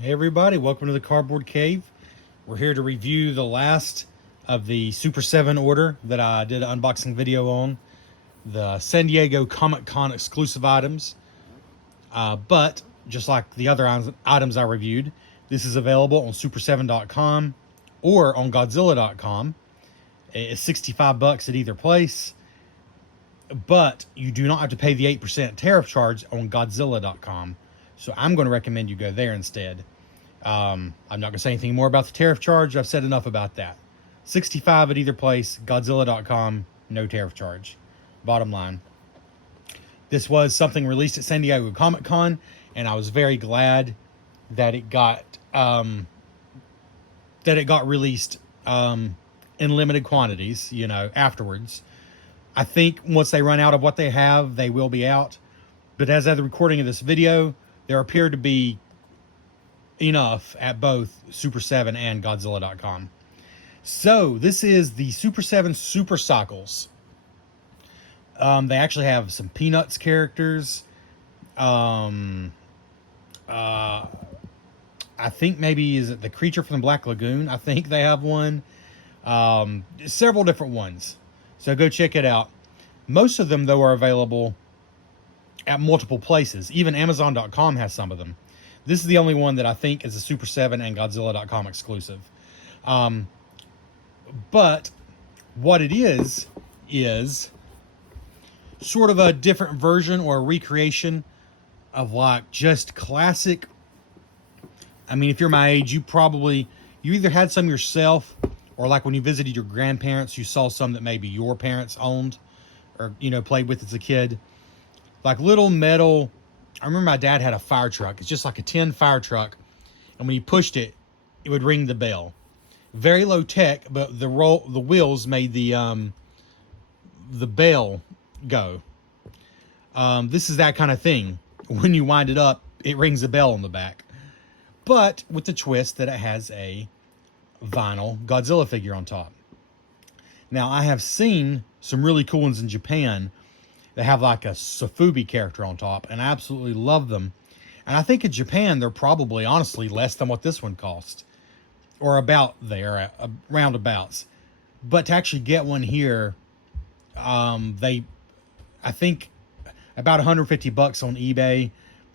Hey everybody, welcome to the Cardboard Cave. We're here to review the last of the Super 7 order that I did an unboxing video on. The San Diego Comic-Con exclusive items. But, just like the other items I reviewed, this is available on super7.com or on godzilla.com. It's 65 bucks at either place. But you do not have to pay the 8% tariff charge on godzilla.com. So I'm going to recommend you go there instead. I'm not going to say anything more about the tariff charge. I've said enough about that. 65 at either place, godzilla.com, no tariff charge. Bottom line. This was something released at San Diego Comic-Con, and I was very glad that it got released in limited quantities, afterwards. I think once they run out of what they have, they will be out. But as of the recording of this video, there appear to be enough at both Super 7 and Godzilla.com. So this is the Super 7 Super Cycles. They actually have some Peanuts characters. I think maybe, is it the creature from the Black Lagoon? I think they have one. Several different ones. So go check it out. Most of them, though, are available at multiple places. Even Amazon.com has some of them. This is the only one that I think is a Super 7 and Godzilla.com exclusive. But what it is sort of a different version or a recreation of like just classic. I mean, if you're my age, you either had some yourself, or like when you visited your grandparents, you saw some that maybe your parents owned or, played with as a kid. Like little metal. I remember my dad had a fire truck. It's just like a tin fire truck. And when you pushed it, it would ring the bell. Very low tech, but the wheels made the bell go. This is that kind of thing. When you wind it up, it rings a bell on the back. But with the twist that it has a vinyl Godzilla figure on top. Now, I have seen some really cool ones in Japan. They have like a Sofubi character on top, and I absolutely love them. And I think in Japan, they're probably, honestly, less than what this one cost. Or about there, roundabouts. But to actually get one here, I think about 150 bucks on eBay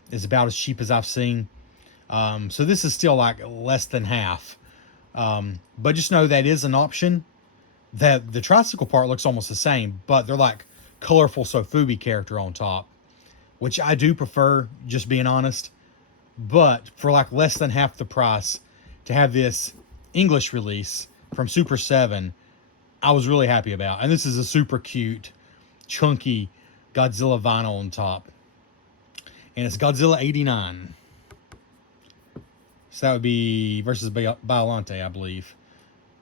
is about as cheap as I've seen. So this is still like less than half. But just know that is an option. That the tricycle part looks almost the same, but they're like colorful Sofubi character on top, which I do prefer, just being honest. But for like less than half the price, to have this English release from Super 7, I was really happy about. And this is a super cute, chunky Godzilla vinyl on top. And it's Godzilla 89. So that would be versus Biollante, I believe.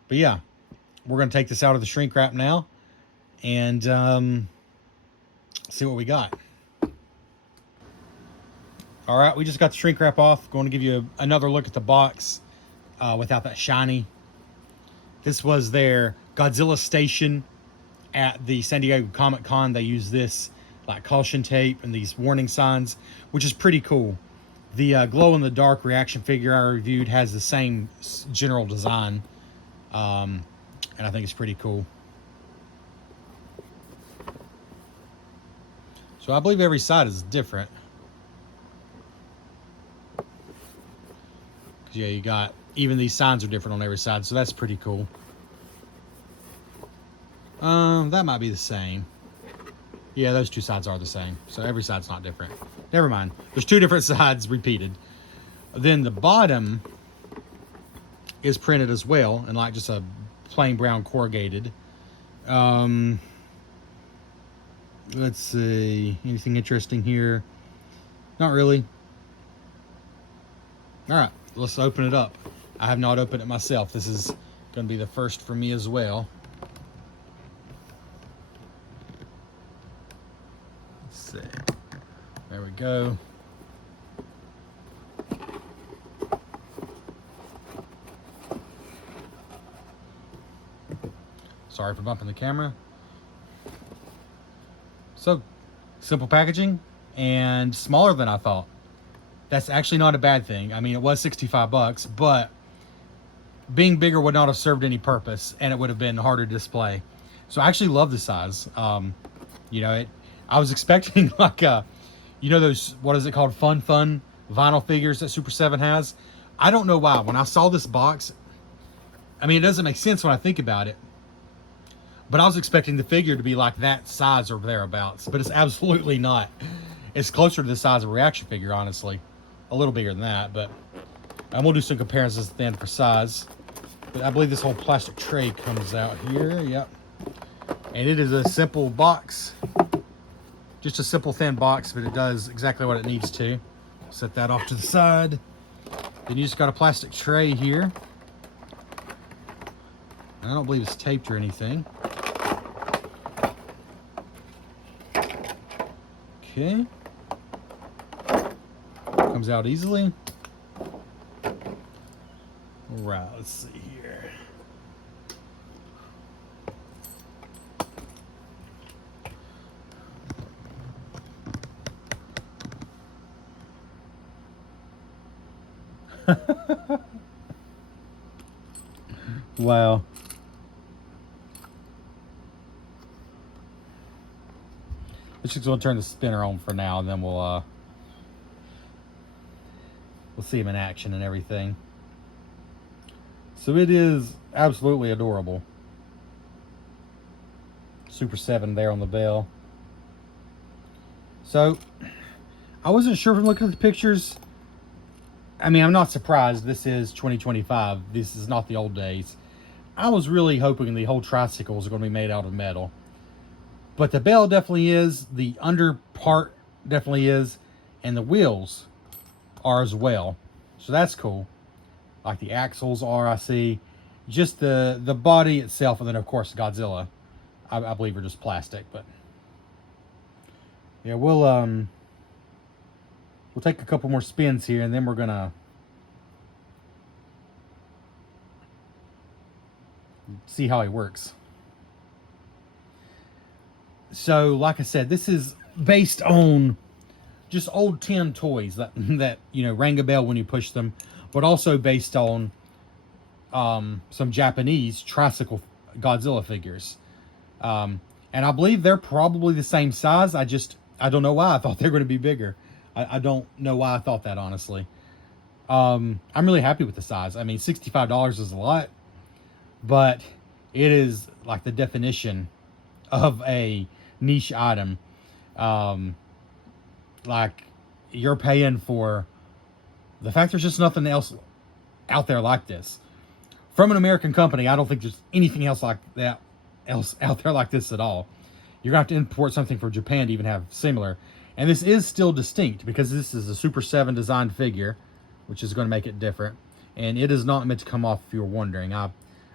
But yeah, we're going to take this out of the shrink wrap now and see what we got. All right, we just got the shrink wrap off. Going to give you another look at the box without that shiny. This was their Godzilla station at the San Diego Comic-Con. They use this like caution tape and these warning signs, which is pretty cool. The glow-in-the-dark reaction figure I reviewed has the same general design, and I think it's pretty cool. So I believe every side is different. Yeah, you got, even these signs are different on every side, so that's pretty cool. That might be the same. Yeah, those two sides are the same, so every side's not different. Never mind. There's two different sides repeated. Then the bottom is printed as well, and like just a plain brown corrugated. Let's see. Anything interesting here? Not really. All right, let's open it up. I have not opened it myself. This is going to be the first for me as well. Let's see. There we go. Sorry for bumping the camera. So, simple packaging and smaller than I thought. That's actually not a bad thing. I mean, it was 65 bucks, but being bigger would not have served any purpose, and it would have been harder to display. So I actually love the size. You know, I was expecting like you know, those, what is it called, fun vinyl figures that Super 7 has. I don't know why. When I saw this box, I mean, it doesn't make sense when I think about it, but I was expecting the figure to be like that size or thereabouts, but it's absolutely not. It's closer to the size of a reaction figure, honestly. A little bigger than that, but and we'll do some comparisons at the end for size. But I believe this whole plastic tray comes out here. Yep. And it is a simple box. Just a simple thin box, but it does exactly what it needs to. Set that off to the side. Then you just got a plastic tray here. I don't believe it's taped or anything. Okay. Comes out easily. All right, let's see here. Wow. Let's just go and turn the spinner on for now, and then we'll see him in action and everything. So it is absolutely adorable. Super 7 there on the bell. So I wasn't sure from looking at the pictures. I mean, I'm not surprised. This is 2025. This is not the old days. I was really hoping the whole tricycle was going to be made out of metal. But the bell definitely is. The under part definitely is. And the wheels are as well. So that's cool. Like the axles are, I see. Just the body itself, and then of course Godzilla, I believe are just plastic. But yeah, we'll take a couple more spins here, and then we're gonna see how he works. So, like I said, this is based on just old tin toys that you know, rang a bell when you push them, but also based on some Japanese tricycle Godzilla figures. And I believe they're probably the same size. I don't know why I thought they were going to be bigger. I don't know why I thought that, honestly. I'm really happy with the size. I mean, $65 is a lot, but it is like the definition of a niche item. Like, you're paying for the fact there's just nothing else out there like this. From an American company, I don't think there's anything else like that out there like this at all. You're going to have to import something from Japan to even have similar. And this is still distinct because this is a Super 7 designed figure, which is going to make it different. And it is not meant to come off, if you're wondering.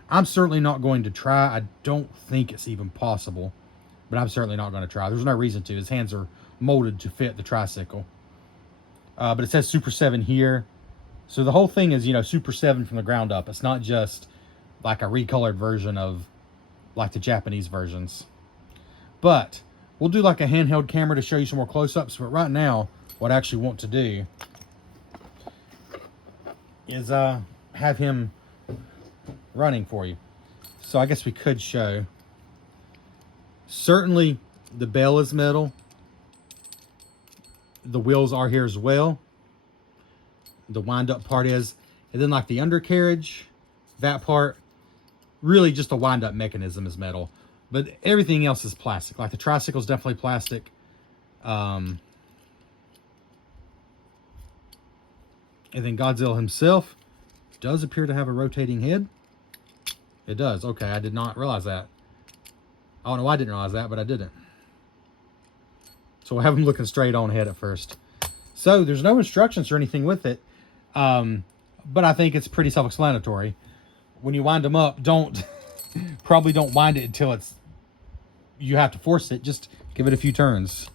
I'm certainly not going to try. I don't think it's even possible, but I'm certainly not going to try. There's no reason to. His hands are molded to fit the tricycle. But it says Super 7 here. So the whole thing is, you know, Super 7 from the ground up. It's not just like a recolored version of like the Japanese versions. But we'll do like a handheld camera to show you some more close-ups. But right now, what I actually want to do is have him running for you. So I guess we could show. Certainly the bell is metal. The wheels are here as well. The wind-up part is. And then like the undercarriage, that part, really just the wind-up mechanism is metal. But everything else is plastic. Like the tricycle is definitely plastic. And then Godzilla himself does appear to have a rotating head. It does. Okay, I did not realize that. I don't know why I didn't realize that, but I didn't. So we'll have him looking straight on ahead at first. So there's no instructions or anything with it. But I think it's pretty self-explanatory. When you wind them up, probably don't wind it until you have to force it. Just give it a few turns.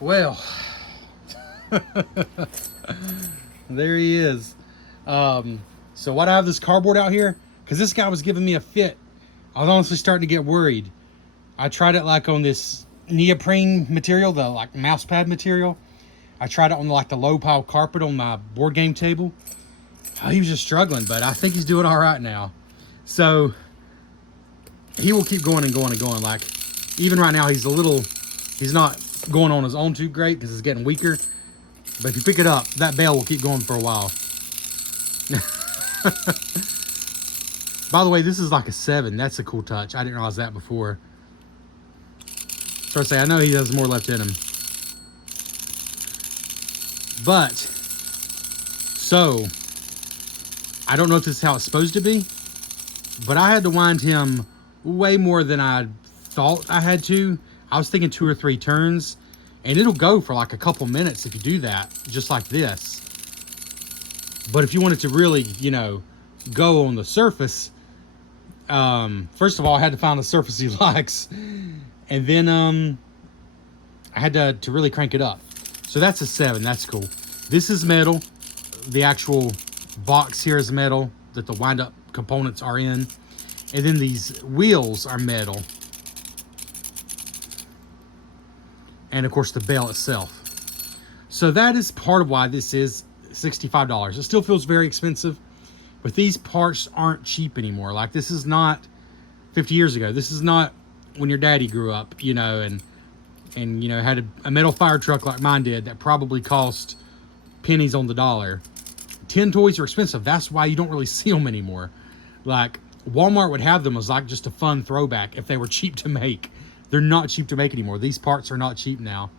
Well, there he is. So what I have this cardboard out here, because this guy was giving me a fit. I was honestly starting to get worried. I tried it like on this neoprene material, the like mouse pad material. I tried it on like the low pile carpet on my board game table. Oh, he was just struggling, but I think he's doing all right now. So he will keep going and going and going. Like even right now, he's not going on his own too great because it's getting weaker. But if you pick it up, that bale will keep going for a while. By the way, this is like a 7. That's a cool touch. I didn't realize that before. So I say, I know he has more left in him. But, so, I don't know if this is how it's supposed to be, but I had to wind him way more than I thought I had to. I was thinking 2 or 3 turns, and it'll go for like a couple minutes if you do that, just like this. But if you want it to really, you know, go on the surface, first of all, I had to find the surface he likes, and then I had to really crank it up. So that's a 7. That's cool. This is metal. The actual box here is metal that the wind-up components are in. And then these wheels are metal. And, of course, the bell itself. So that is part of why this is $65. It still feels very expensive. But these parts aren't cheap anymore. Like, this is not 50 years ago. This is not when your daddy grew up, you know, and you know, had a metal fire truck like mine did that probably cost pennies on the dollar. Tin toys are expensive. That's why you don't really see them anymore. Like, Walmart would have them as like just a fun throwback if they were cheap to make. They're not cheap to make anymore. These parts are not cheap now.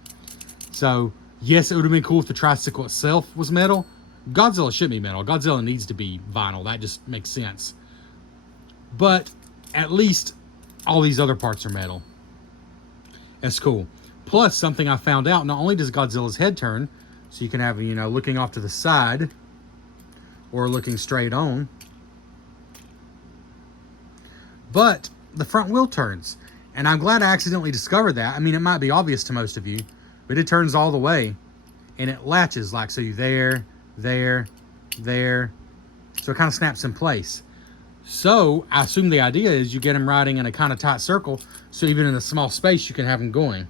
So, yes, it would have been cool if the tricycle itself was metal. Godzilla should be metal. Godzilla needs to be vinyl. That just makes sense. But at least all these other parts are metal. That's cool. Plus, something I found out, not only does Godzilla's head turn, so you can have, you know, looking off to the side or looking straight on, but the front wheel turns. And I'm glad I accidentally discovered that. I mean, it might be obvious to most of you, but it turns all the way and it latches like, so you there. So it kind of snaps in place. So I assume the idea is you get them riding in a kind of tight circle, so even in a small space, you can have them going.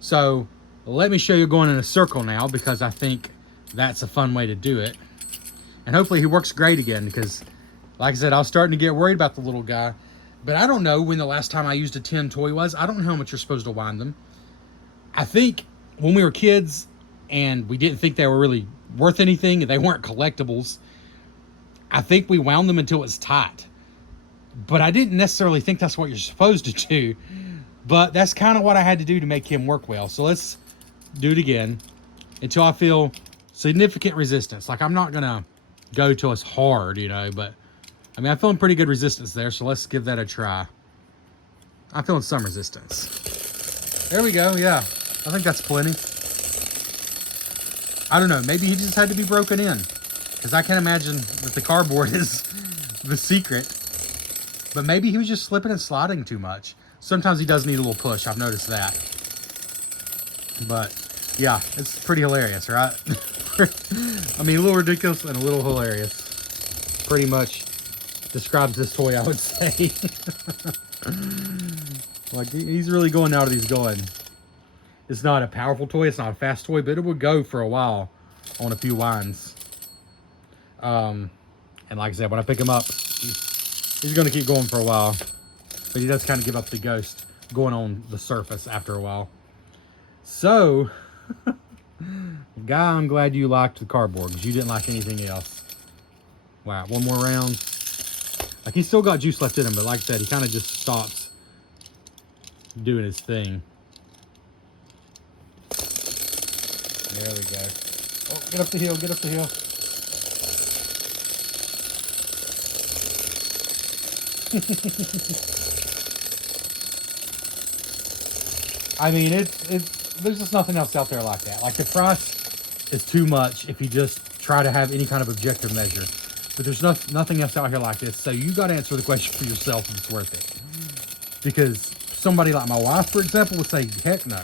So let me show you going in a circle now, because I think that's a fun way to do it. And hopefully he works great again, because like I said, I was starting to get worried about the little guy. But I don't know when the last time I used a tin toy was. I don't know how much you're supposed to wind them. I think when we were kids and we didn't think they were really worth anything, they weren't collectibles, I think we wound them until it was tight. But I didn't necessarily think that's what you're supposed to do. But that's kind of what I had to do to make him work well. So let's do it again until I feel significant resistance. Like, I'm not going to go to us hard, you know, but I mean, I'm feeling pretty good resistance there. So let's give that a try. I'm feeling some resistance. There we go. Yeah, I think that's plenty. I don't know. Maybe he just had to be broken in, because I can't imagine that the cardboard is the secret. But maybe he was just slipping and sliding too much. Sometimes he does need a little push. I've noticed that. But yeah, it's pretty hilarious, right? I mean, a little ridiculous and a little hilarious. Pretty much describes this toy, I would say. Like, he's really going out of these going. It's not a powerful toy. It's not a fast toy, but it would go for a while on a few winds. And like I said, when I pick him up, he's going to keep going for a while. But he does kind of give up the ghost going on the surface after a while. So, guy, I'm glad you liked the cardboard, because you didn't like anything else. Wow, one more round. Like, he's still got juice left in him, but like I said, he kind of just stops doing his thing. There we go. Oh, get up the hill, get up the hill. I mean, there's just nothing else out there like that. Like, the price is too much if you just try to have any kind of objective measure. But there's nothing else out here like this. So you got to answer the question for yourself if it's worth it. Because somebody like my wife, for example, would say, heck no,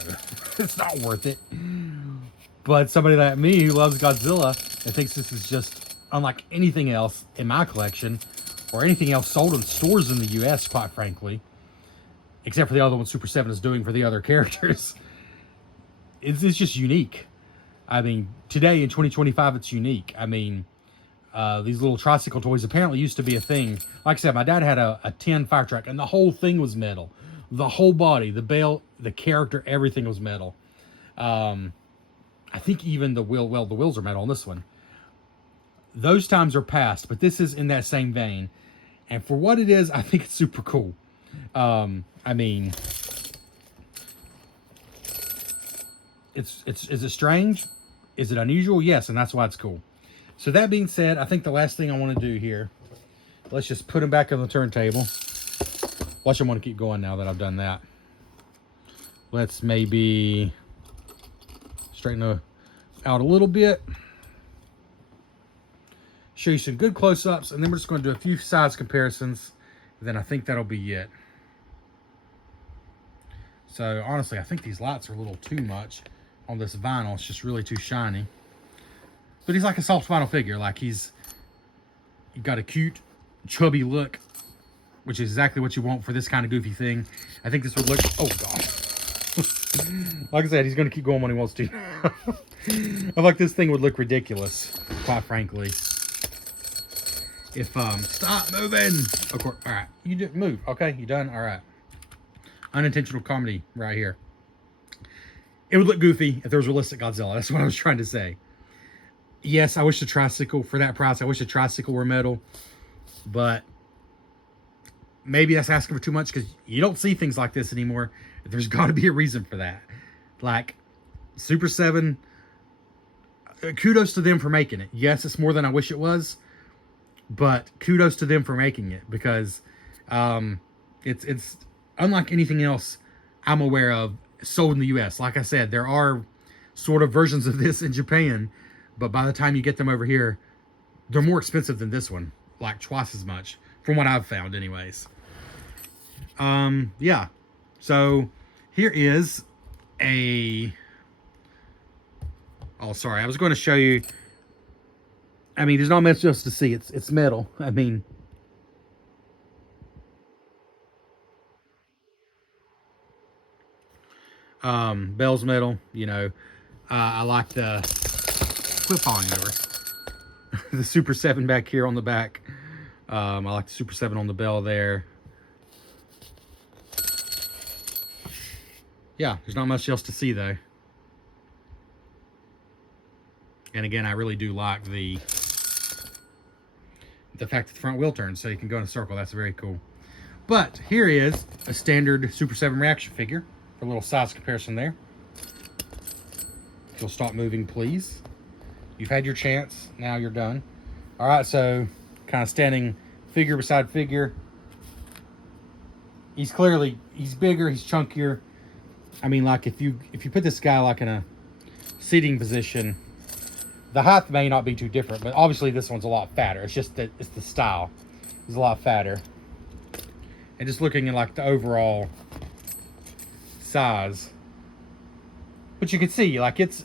it's not worth it. But somebody like me who loves Godzilla and thinks this is just unlike anything else in my collection or anything else sold in stores in the US, quite frankly, except for the other one Super 7 is doing for the other characters, it's just unique. I mean, today in 2025, it's unique. I mean, these little tricycle toys apparently used to be a thing. Like I said, my dad had a tin fire truck, and the whole thing was metal. The whole body, the belt, the character, everything was metal. I think even the wheel, well, the wheels are metal on this one. Those times are past, but this is in that same vein. And for what it is, I think it's super cool. I mean, is it strange? Is it unusual? Yes, and that's why it's cool. So that being said, I think the last thing I want to do here, let's just put them back on the turntable. Watch, I'm going to keep going now that I've done that. Let's maybe straighten it out a little bit. Show you some good close-ups, and then we're just going to do a few size comparisons. Then I think that'll be it. So honestly, I think these lights are a little too much on this vinyl. It's just really too shiny. But he's like a soft vinyl figure. Like he's got a cute, chubby look, which is exactly what you want for this kind of goofy thing. I think this would look, oh God. Like I said, he's going to keep going when he wants to. I feel like this thing would look ridiculous, quite frankly. If, stop moving. Of course, all right. You didn't move. Okay, you done? All right. Unintentional comedy right here. It would look goofy if there was realistic Godzilla. That's what I was trying to say. Yes, I wish the tricycle, for that price, I wish the tricycle were metal. But maybe that's asking for too much because you don't see things like this anymore. There's got to be a reason for that. Like, Super 7, kudos to them for making it. Yes, it's more than I wish it was. But kudos to them for making it because it's unlike anything else I'm aware of sold in the US. Like I said, there are sort of versions of this in Japan, but by the time you get them over here, they're more expensive than this one, like twice as much, from what I've found anyways. Yeah, so here is a, oh sorry, I was going to show you. I mean, there's not much else to see. It's metal. I mean, bell's metal. You know, I like the quit falling over. The Super 7 back here on the back. I like the Super 7 on the bell there. Yeah, there's not much else to see though. And again, I really do like the fact that the front wheel turns so you can go in a circle. That's very cool. But here is a standard Super 7 reaction figure. A little size comparison there. If you'll stop moving, please. You've had your chance. Now you're done. All right, so kind of standing figure beside figure. He's bigger, he's chunkier. I mean, like if you put this guy like in a seating position, the height may not be too different, but obviously this one's a lot fatter. It's just that it's the style. He's a lot fatter. And just looking at like the overall size, but you can see like it's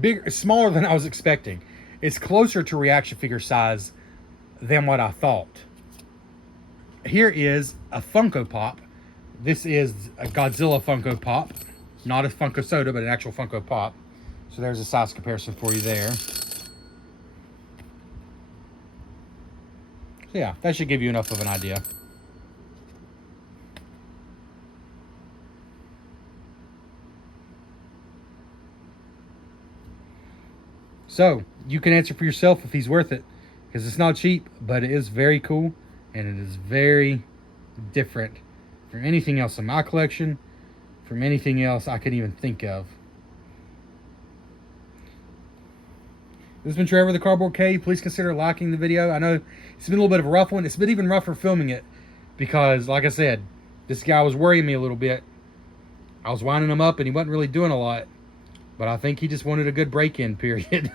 bigger, it's smaller than I was expecting. It's closer to reaction figure size than what I thought. Here is a Funko Pop. This is a Godzilla Funko Pop, not a Funko Soda, but an actual Funko Pop. So there's a size comparison for you there. So yeah, that should give you enough of an idea. So you can answer for yourself if he's worth it, because it's not cheap, but it is very cool and it is very different from anything else in my collection, from anything else I could even think of. This has been Trevor the Cardboard Cave. Please consider liking the video. I know it's been a little bit of a rough one. It's been even rougher filming it because, like I said, this guy was worrying me a little bit. I was winding him up and he wasn't really doing a lot. But I think he just wanted a good break-in period.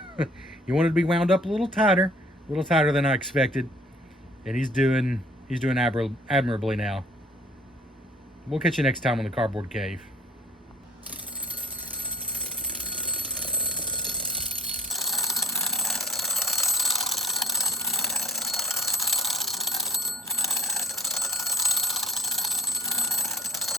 He wanted to be wound up a little tighter than I expected. And he's doing admirably now. We'll catch you next time on the Cardboard Cave.